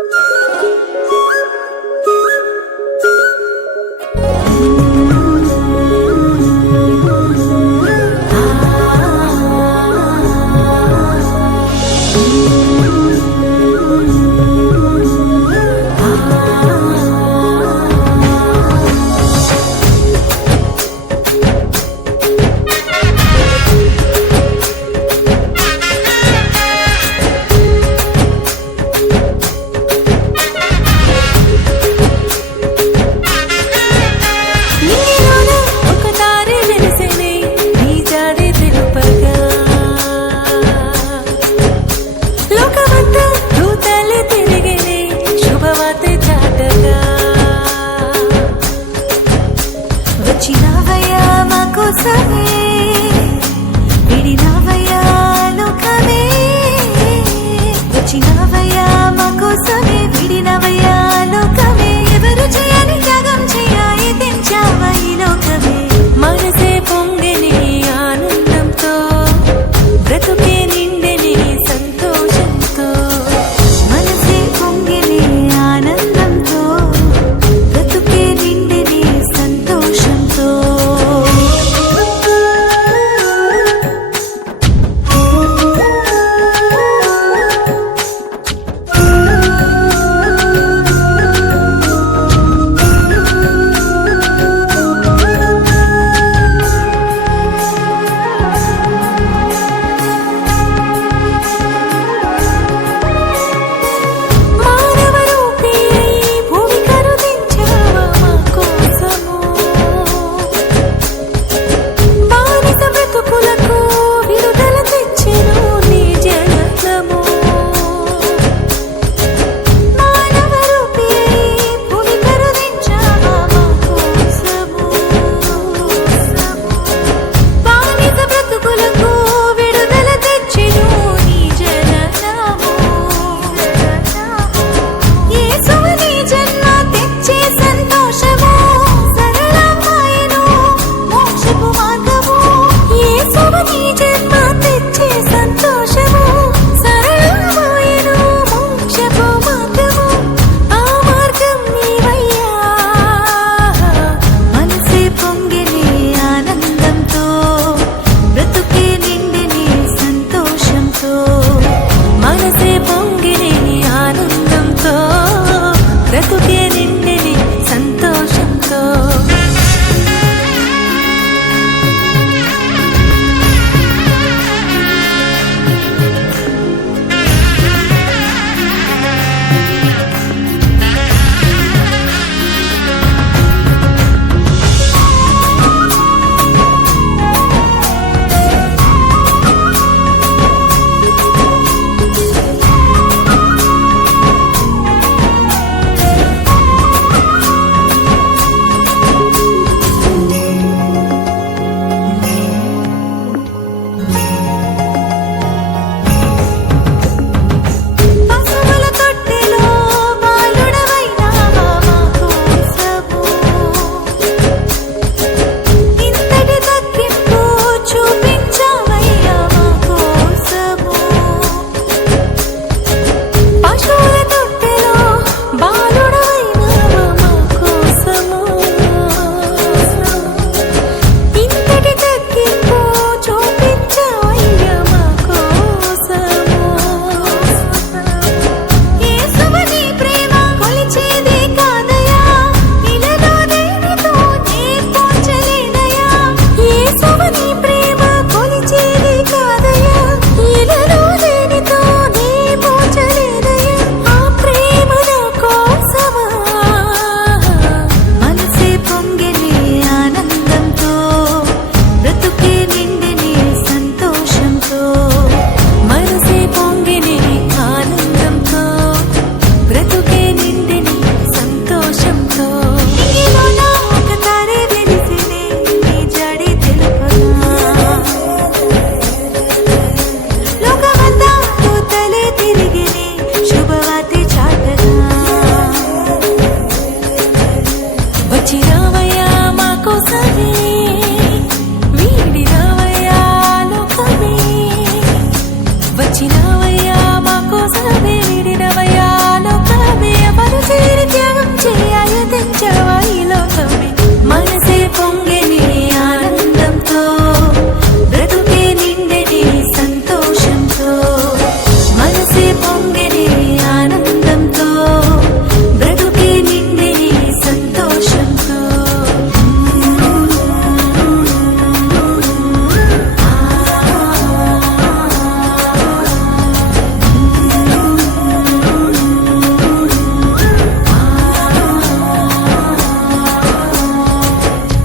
Thank you.